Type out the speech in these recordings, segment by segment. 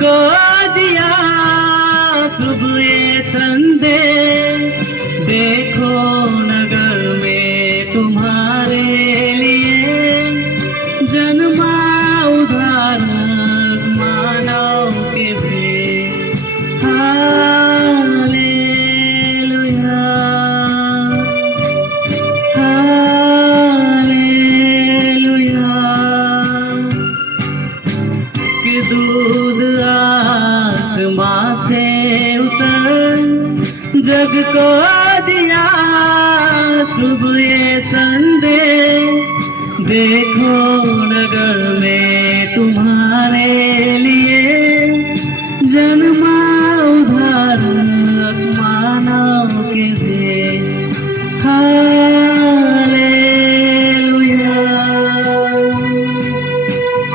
को दिया सुबह ये संदेश, देखो नगर में तुम्हारे लिए जन्मा उद्धारक मानव के भेष। Hallelujah, hallelujah. कि दूध आसमां से उतर जग को दिया सुबह ये संदेश, देखो नगर में तुम्हारे लिए जन्मा उद्धारक मानव के भेष। Hallelujah,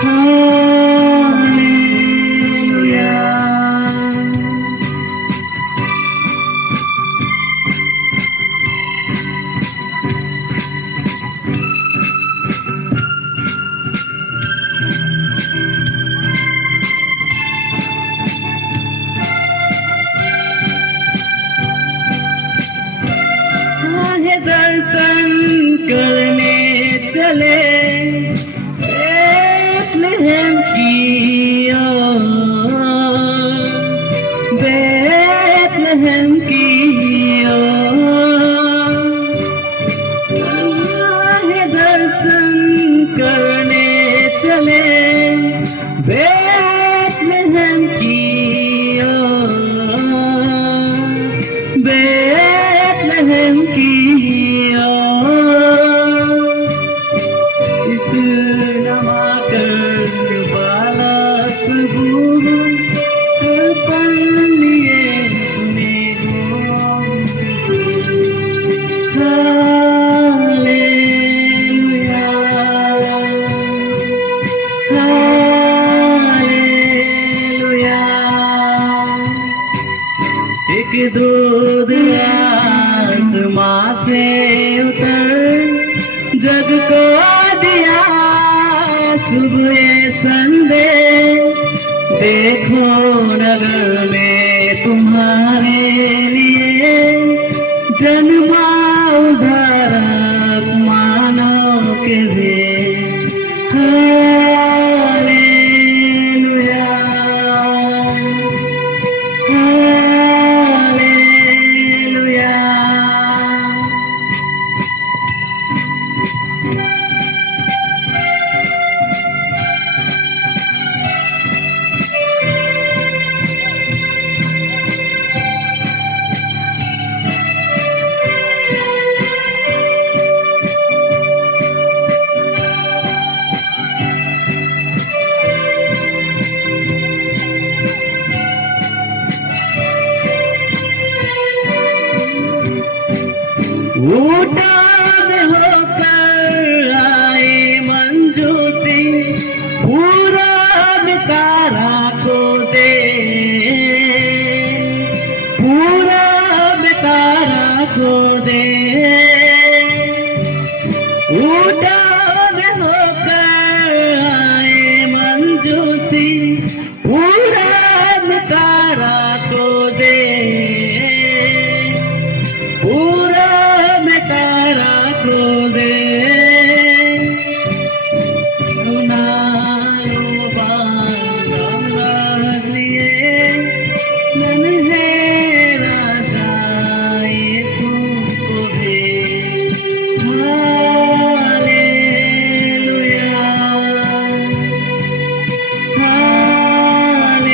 hallelujah. दर्शन करने चले बेथलेहम की ओर, बेथलेहम की ओर। दर्शन करने चले बेथलेहम की ओर, बेथलेहम की एक दूध आसमां से उतर जग को दिया सुबह ये संदेश, देखो नगर में तुम्हारे लिए जन्मा उद्धारक मानव के भेष। Hallelujah, hallelujah. ऊटा में होकर आए मंजूसी, पूरा तारा को दे, पूरा तारा को दे। ऊटा में होकर आए मंजूसी, पूरा तारा को दे, तारा को दे। Hallelujah,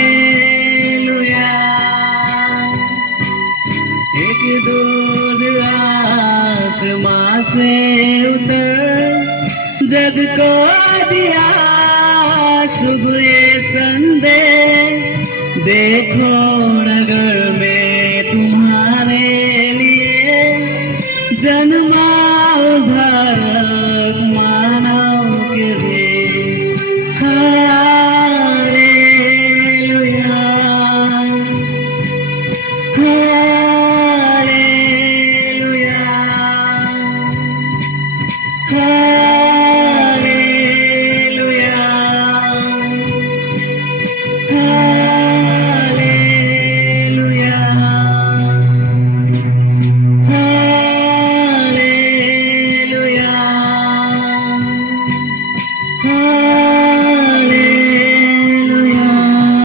hallelujah. एक दूध आसमां से उतर जग को दिया सुबह ये संदेश, देखो नगर में तुम्हारे लिए जन्मा उद्धारक